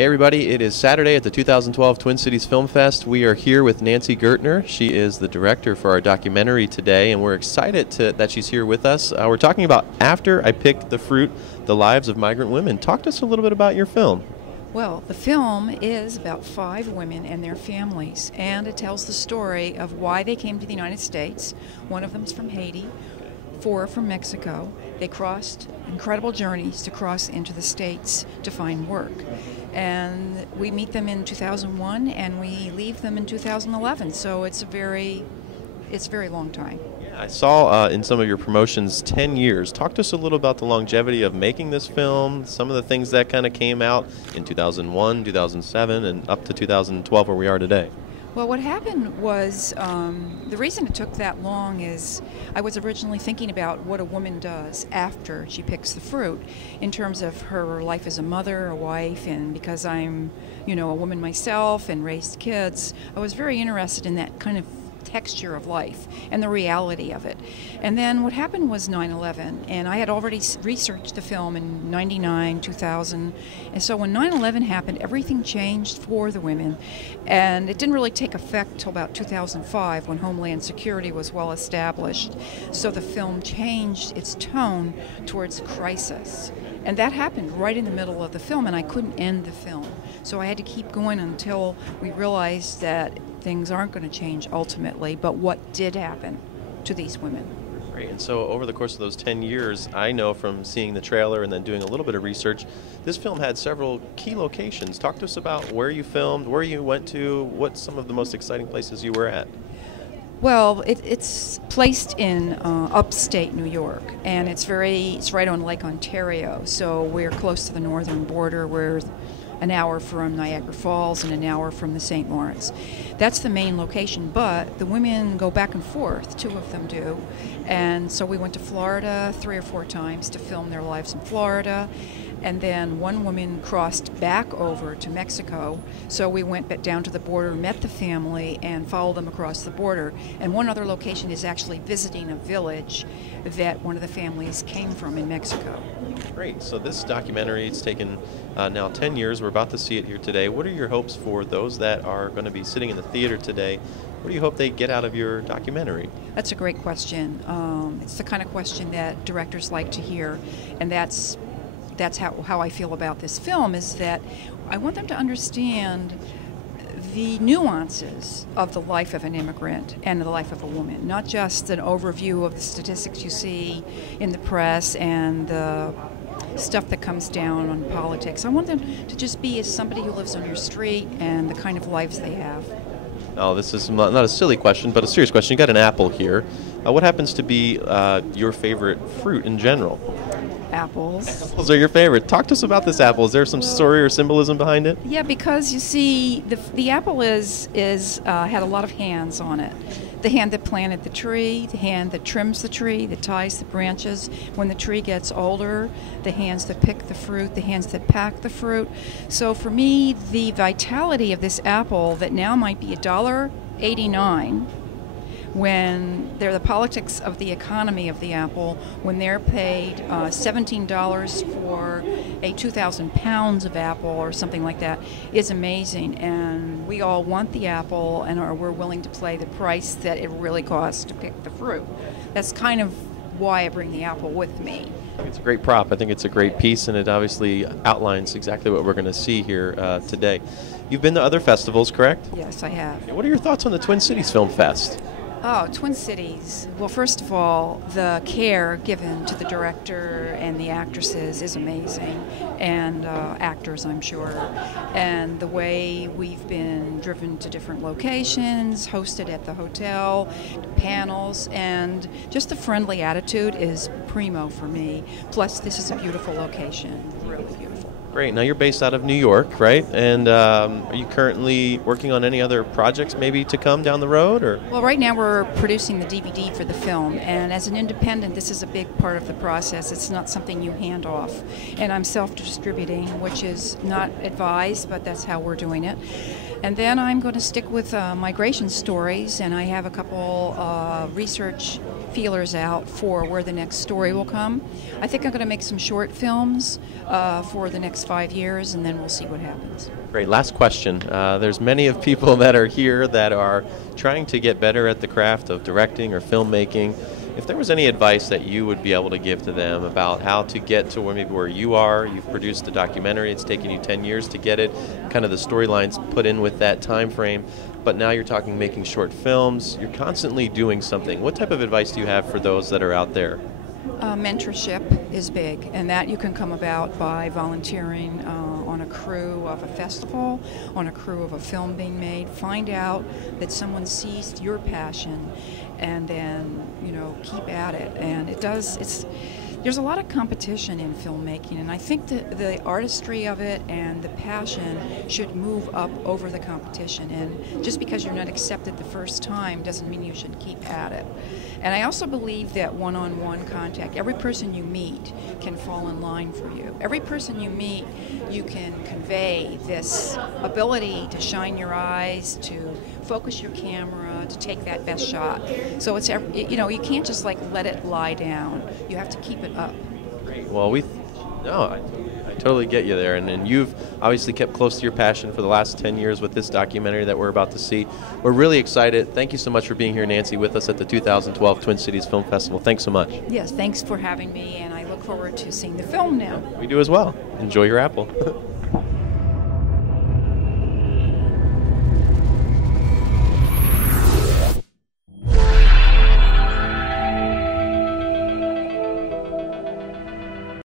Hey everybody, it is Saturday at the 2012 Twin Cities Film Fest. We are here with Nancy Ghertner. She is the director for our documentary today, and we're excited that she's here with us. We're talking about After I Picked the Fruit, the lives of migrant women. Talk to us a little bit about your film. Well, the film is about 5 women and their families, and it tells the story of why they came to the United States. One of them's from Haiti, 4 from Mexico. They crossed incredible journeys to cross into the States to find work. And we meet them in 2001 and we leave them in 2011, so it's a very long time. I saw in some of your promotions 10 years. Talk to us a little about the longevity of making this film, some of the things that kind of came out in 2001, 2007, and up to 2012 where we are today. Well, what happened was, the reason it took that long is I was originally thinking about what a woman does after she picks the fruit in terms of her life as a mother, a wife, and because I'm, a woman myself and raised kids, I was very interested in that kind of texture of life and the reality of it. And then what happened was 9/11, and I had already researched the film in 99, 2000, and so when 9/11 happened, everything changed for the women, and it didn't really take effect till about 2005 when Homeland Security was well established, so the film changed its tone towards crisis. And that happened right in the middle of the film, and I couldn't end the film. So I had to keep going until we realized that things aren't going to change ultimately, but what did happen to these women. Great. And so over the course of those 10 years, I know from seeing the trailer and then doing a little bit of research, this film had several key locations. Talk to us about where you filmed, where you went to, what some of the most exciting places you were at. Well, it's placed in upstate New York, and it's right on Lake Ontario, so we're close to the northern border. We're an hour from Niagara Falls and an hour from the St. Lawrence. That's the main location, but the women go back and forth, 2 of them do, and so we went to Florida 3 or 4 times to film their lives in Florida. And then one woman crossed back over to Mexico, so we went down to the border, met the family, and followed them across the border. And one other location is actually visiting a village that one of the families came from in Mexico. Great. So this documentary, it's taken now 10 years. We're about to see it here today. What are your hopes for those that are going to be sitting in the theater today? What do you hope they get out of your documentary? That's a great question. It's the kind of question that directors like to hear, and that's how I feel about this film, is that I want them to understand the nuances of the life of an immigrant and the life of a woman, not just an overview of the statistics you see in the press and the stuff that comes down on politics. I want them to just be as somebody who lives on your street and the kind of lives they have. Now, this is not a silly question, but a serious question. You got an apple here. What happens to be your favorite fruit in general? Apples. Apples are your favorite. Talk to us about this apple. Is there some story or symbolism behind it? Yeah, because you see, the apple had a lot of hands on it. The hand that planted the tree, the hand that trims the tree, that ties the branches. When the tree gets older, the hands that pick the fruit, the hands that pack the fruit. So for me, the vitality of this apple that now might be $1.89, when they're the politics of the economy of the apple, when they're paid $17 for a 2,000 pounds of apple or something like that, is amazing. And we all want the apple, and we're willing to pay the price that it really costs to pick the fruit. That's kind of why I bring the apple with me. I think it's a great prop. I think it's a great piece, and it obviously outlines exactly what we're going to see here today. You've been to other festivals, correct? Yes, I have. What are your thoughts on the Twin Cities Film Fest? Oh, Twin Cities. Well, first of all, the care given to the director and the actresses is amazing, and actors, I'm sure. And the way we've been driven to different locations, hosted at the hotel, panels, and just the friendly attitude is primo for me. Plus, this is a beautiful location, really beautiful. Great. Now you're based out of New York, right? And are you currently working on any other projects maybe to come down the road? Or? Well, right now we're producing the DVD for the film, and as an independent, this is a big part of the process. It's not something you hand off. And I'm self-distributing, which is not advised, but that's how we're doing it. And then I'm going to stick with migration stories, and I have a couple research feelers out for where the next story will come. I think I'm going to make some short films for the next 5 years, and then we'll see what happens. Great. Last question. There's many of people that are here that are trying to get better at the craft of directing or filmmaking. If there was any advice that you would be able to give to them about how to get to where you are, you've produced a documentary, it's taken you 10 years to get it, kind of the storylines put in with that time frame, but now you're talking making short films, you're constantly doing something. What type of advice do you have for those that are out there? Mentorship is big, and that you can come about by volunteering on a crew of a festival, on a crew of a film being made. Find out that someone sees your passion, and then keep at it. And there's a lot of competition in filmmaking, and I think that the artistry of it and the passion should move up over the competition. And just because you're not accepted the first time doesn't mean you should keep at it. And I also believe that one-on-one contact, every person you meet can fall in line for you. Every person you meet, you can convey this ability to shine your eyes, to focus your camera, to take that best shot. So it's, you can't just let it lie down. You have to keep it up. Great. Well, I totally get you there, and you've obviously kept close to your passion for the last 10 years with this documentary that we're about to see. We're really excited. Thank you so much for being here, Nancy, with us at the 2012 Twin Cities Film Festival. Thanks so much. Yes, thanks for having me, and I look forward to seeing the film now. We do as well. Enjoy your apple.